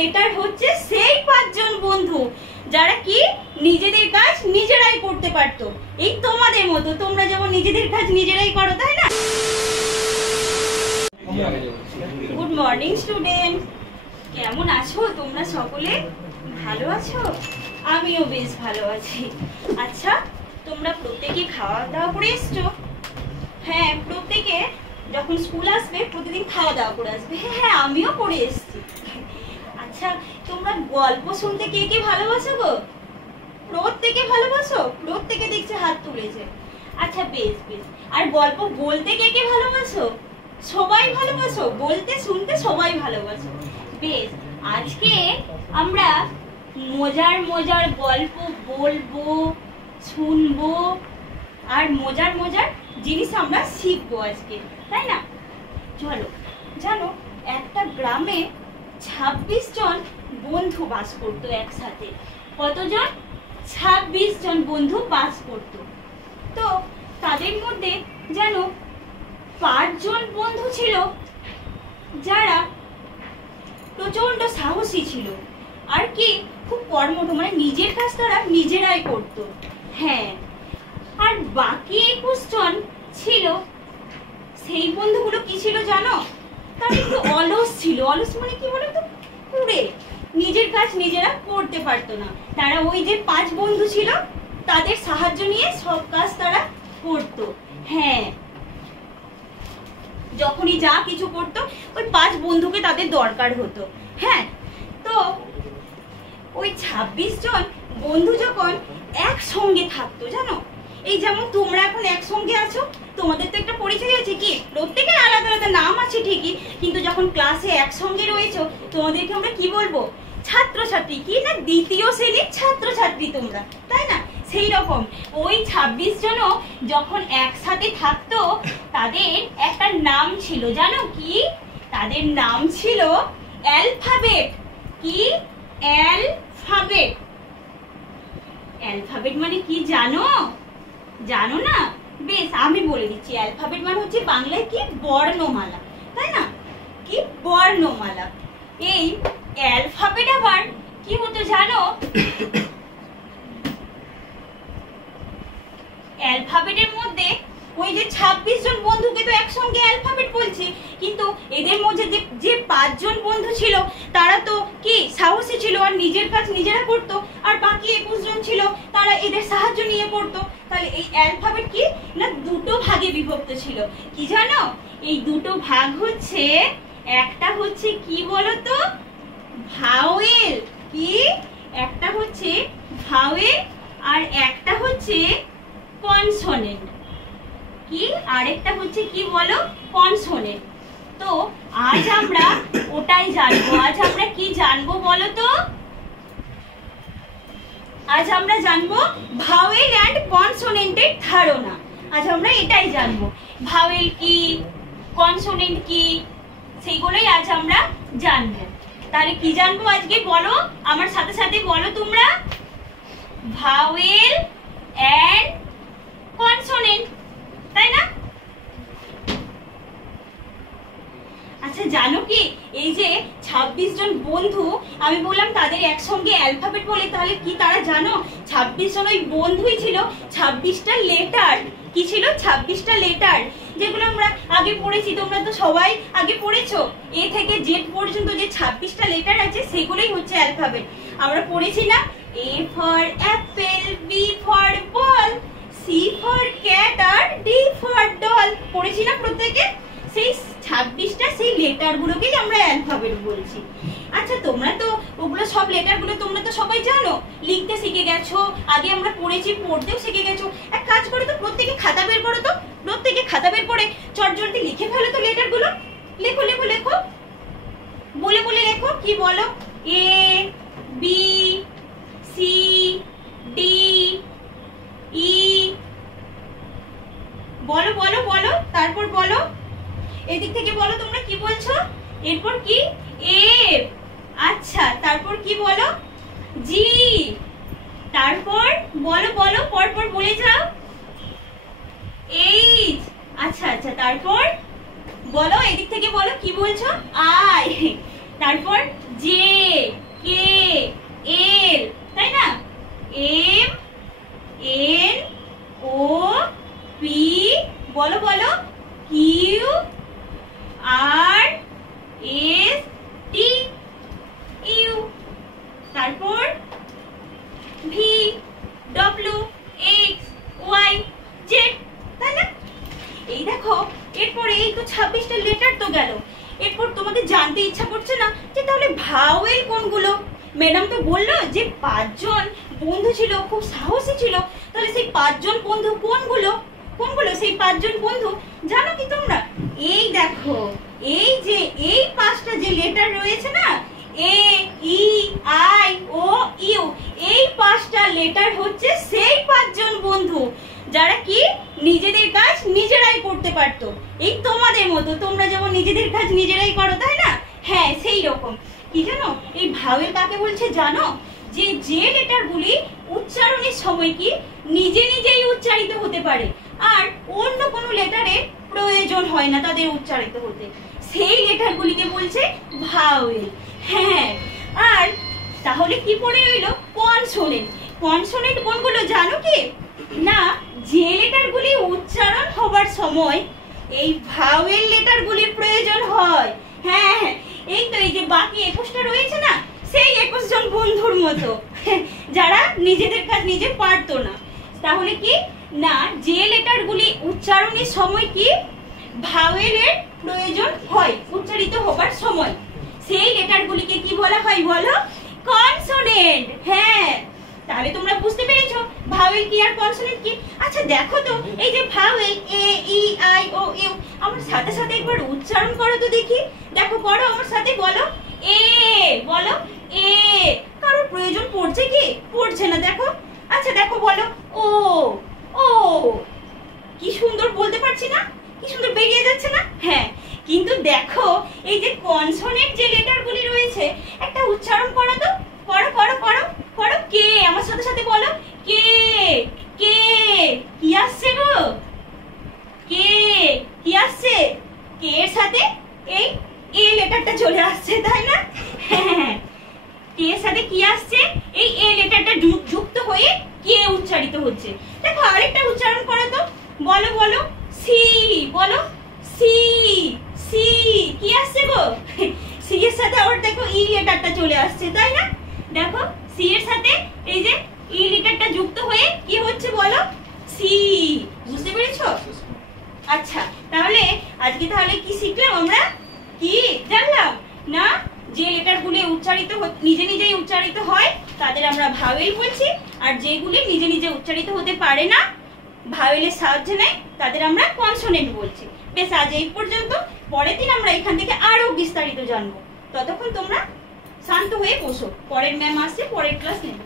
Letter হচ্ছে সেই 5 জন বন্ধু যারা কি নিজেদের কাজ নিজেরাই করতে পারতো, এই তোমাদের মতো। তোমরা যেমন নিজেদের কাজ নিজেরাই করো, তাই না? গুড মর্নিং স্টুডেন্ট, কেমন আছো তোমরা সকলে? ভালো আছো? আমিও বেশ ভালো আছি। আচ্ছা, তোমরা প্রত্যেকে খাওয়া দাওয়া করে এসছো? হ্যাঁ, প্রত্যেকে যখন স্কুল আসবে প্রতিদিন খাওয়া দাওয়া করে আসবে। হ্যাঁ, আমিও করে এসছি। আচ্ছা, তোমরা গল্প শুনতে কে কে ভালোবাসো গো? প্রত্যেকে ভালোবাসো? প্রত্যেকে দেখছে হাত তুলেছে। আচ্ছা, বেশ বেশ। আর গল্প বলতে কে কে ভালোবাসো? সবাই ভালোবাসো? বলতে শুনতে সবাই ভালোবাসো। বেশ, আজকে আমরা মজার মজার গল্প বলবো, শুনবো, আর মজার মজার জিনিস আমরা শিখবো আজকে, তাই না? চলো। জানো, একটা গ্রামে 26 জন বন্ধু বাস করতো একসাথে। কতজন? 26 জন বন্ধু বাস করতো। তো তাদের মধ্যে জানো 5 জন বন্ধু ছিল যারা প্রচন্ড সাহসী ছিল, আর কি খুব কর্মঠ, মানে নিজের কাজ তারা নিজেরাই করতো। হ্যাঁ, আর বাকি 21 জন ছিল, সেই বন্ধুগুলো কি ছিল জানো? তারা একটু অলস ছিল। অলস মানে কি বলতো? পুরে নিজের কাজ নিজেরা করতে পারতো না। তারা ওই যে 5 বন্ধু ছিল তাদের সাহায্য নিয়ে সব কাজ তারা করতো। হ্যাঁ, যখনই যা কিছু করতো ওই 5 বন্ধুকে তাদের দরকার হতো। হ্যাঁ, তো ওই 26 জন বন্ধু যখন একসঙ্গে থাকতো, জানো, এই যেমন তোমরা এখন একসঙ্গে আছো, তোমাদের তো একটা পরিচয় আছে, কি প্রত্যেকের আলাদা আলাদা নাম আছে ঠিকই, কিন্তু যখন ক্লাসে একসঙ্গে রয়েছো তোমাদেরকে আমরা কি বলবো? ছাত্রছাত্রী। কি না, দ্বিতীয় শ্রেণীর ছাত্রছাত্রী তোমরা, তাই না? সেই রকম ওই 26 জনও যখন একসাথে থাকতো তাদের একটা নাম ছিল, জানো কি? তাদের নাম ছিল অ্যালফাবেট। কি? অ্যালফাবেট। অ্যালফাবেট মানে কি জানো? জানো না? বেশ, আমি বলে দিচ্ছি। অ্যালফাবেট মানে হচ্ছে বাংলায় কি? বর্ণমালা, তাই না? কি? বর্ণমালা। এই অ্যালফাবেট আবার কি হতো জানো? অ্যালফাবেটের মধ্যে ওই যে 26 জন বন্ধুকে তো একসঙ্গে অ্যালফাবেট বলছি, কিন্তু এদের মধ্যে যে 5 জন বন্ধু ছিল তারা তো কি সাহসী ছিল আর নিজের কাজ নিজেরা করতো, আর বাকি 21 জন ছিল তারা এদের সাহায্য নিয়ে করতো। তাহলে এই অ্যালফাবেট কি না দুটো ভাগে বিভক্ত ছিল। কি জানো? এই দুটো ভাগ হচ্ছে, একটা হচ্ছে কি বলতো? ভাওয়েল। কি? একটা হচ্ছে ভাওয়েল আর একটা হচ্ছে কনসোনেন্ট। কি? আরেকটা হচ্ছে কি বলো? কনসোনেন্ট। তো আজ আমরা ওটাই জানবো। আজ আমরা কি জানবো বলো তো? আজ আমরা জানবো ভাওয়েল এন্ড কনসোনেন্টের ধারণা। আজ আমরা এটাই জানবো, ভাওয়েল কি, কনসোনেন্ট কি, সেইগুলোই আজ আমরা জানবো। তাহলে কি জানবো আজকে বলো? আমার সাথে সাথে বলো তোমরা। ভাওয়েল এন্ড কনসোনেন্ট, তাই না? আচ্ছা, জানো কি এই যে 26 জন বন্ধু আমি বললাম তাদের একসঙ্গে অ্যালফাবেট বলে, তাহলে কি তারা জানো 26 জন ওই বন্ধুই ছিল 26টা লেটার। কি ছিল? 26টা লেটার, যেগুলো আমরা আগে পড়েছি। তোমরা তো সবাই আগে পড়েছো, এ থেকে জেড পর্যন্ত যে 26টা লেটার আছে সেগুলোই হচ্ছে অ্যালফাবেট। আমরা পড়েছি না? A for apple, B for ball, C for cat আর ডি ফর ডল। পড়েছি না প্রত্যেকে? সেই 26টা সেই লেটার গুলোকেই আমরা অ্যালফাবেট বলছি। আচ্ছা, তোমরা তো ওগুলো সব লেটার গুলো তোমরা তো সবাই জানো, লিখতে শিখে গেছো, আগে আমরা পড়েছি, পড়তেও শিখে গেছো। এক কাজ করো তো, প্রত্যেকে খাতা বের করো তো, প্রত্যেকে খাতা বের করে চটজলদি লিখে ফেলো তো লেটার গুলো। লেখো লেখো লেখো, বলে বলে লেখো। কি বলো? এ, বি, সি, ডি, ই। বলো বলো বলো, তারপর বলো। এদিক থেকে বলো তোমরা কি বলছো। এরপর কি? এফ। আচ্ছা, তারপর কি বলো? জি। তারপর বলো বলো, পরপর বলে যাও। এইচ। আচ্ছা আচ্ছা, তারপর বলো, এদিক থেকে বলো কি বলছো। আই। তারপর জে, কে, এল, তাই না? এম, এন, ও, পি, বলো বলো, Q, R, S, T, U, তারপর V, W, X, Y, Z, তাই না? এই দেখো, এরপরে এই তো 26টা লেটার তো গেল। এরপর তোমাদের জানতে ইচ্ছা করছে না যে তাহলে ভাওয়েল কোনগুলো? ম্যাডাম তো বললো যে 5 জন বন্ধু ছিল, খুব সাহসী ছিল। তাহলে সেই 5 জন বন্ধু কোনগুলো? কোনগুলো সেই 5 জন বন্ধু জানো কি তোমরা? এই দেখো, এই যে এই 5টা যে লেটার রয়েছে না, এ, ই, আই, ও, ইউ, এই 5টা লেটার হচ্ছে সেই 5 জন বন্ধু যারা কি নিজেদের কাজ নিজেরাই করতে পারতো। এই তোমাদের মতো, তোমরা যেমন নিজেদের কাজ নিজেরাই করো, তাই না? হ্যাঁ, সেই রকম। কি জানো এই ভাওয়েল কাকে বলছে জানো? যে লেটারগুলি উচ্চারণের সময় কি নিজে নিজেই উচ্চারিত হতে পারে, আর অন্য কোনো লেটারের প্রয়োজন হয় না তাদের উচ্চারিত হতে, সেই লেটারগুলিকে বলছে ভাওয়েল। হ্যাঁ, আর তাহলে কি পড়ে রইলো? কনসোনেন্ট। কনসোনেন্ট কোনগুলো জানো কি? না, যে লেটারগুলি উচ্চারণ হবার সময় এই ভাওয়েল লেটারগুলির প্রয়োজন হয়। হ্যাঁ, এই তো এই যে বাকি 21টা রয়েছে না, সেই 21 জন বন্ধুর মতো যারা নিজেদের কাজ নিজে পারতো না। তাহলে কি না, যে লেটারগুলি উচ্চারণের সময় কি ভাওয়েলের প্রয়োজন হয় উচ্চারিত হবার সময়, সেই লেটারগুলিকে কি বলা হয় বলো? কনসোনেন্ট। হ্যাঁ, তাহলে তোমরা বুঝতে পেরেছো ভাওয়েল কি আর কনসোনেন্ট কি। আচ্ছা দেখো তো, এই যে vowel A, E, I, O, U, আমার সাথে সাথে একবার উচ্চারণ করো তো দেখি। দেখো, করো আমার সাথে, বলো এ, বলো এ। কারোর প্রয়োজন পড়ছে কি? পড়ছে না, দেখো। আচ্ছা দেখো, বলো ও, ও। কি সুন্দর বলতে পারছি না? কি সুন্দর বেরিয়ে যাচ্ছে না? হ্যাঁ, কিন্তু দেখো এই যে কনসোনেন্ট যে লেটারগুলি রয়েছে, একটা উচ্চারণ করো তো, করো করো করো করো। কে, আমার সাথে সাথে বলো কে। কে কি আসছে গো? কে কি আসছে? কে এর সাথে এই এ লেটারটা চলে আসছে, তাই না? হ্যাঁ, কে এর সাথে কি আসছে? এই এ লেটারটা যুক্ত হয়ে কে উচ্চারিত হচ্ছে। দেখো আরেকটা উচ্চারণ করো তো, বলো বলো সি, বলো সি। সি কি আসছে গো? সি এর সাথে আবার দেখো ই লেটারটা চলে আসছে, তাই না? দেখো সি এর সাথে এই যে ই লেটারটা যুক্ত হয়ে কি হচ্ছে বলো? সি। বুঝতে পেরেছো? আচ্ছা, তাহলে আজকে তাহলে কি শিখলাম আমরা? কি জানলাম না, যে লেটারগুলি উচ্চারিত নিজে নিজেই উচ্চারিত হয় তাদের আমরা ভাওয়েল বলছি, আর যেগুলি নিজে নিজে উচ্চারিত হতে পারে না, ভাওয়েলের সাহায্য নেয়, তাদের আমরা কনসোনেন্ট বলছি। বেশ, আজ এই পর্যন্ত। পরের দিন আমরা এখান থেকে আরো বিস্তারিত জানবো। ততক্ষণ তোমরা শান্ত হয়ে বসো, পরের ম্যাম আসছে, পরের ক্লাস নেব।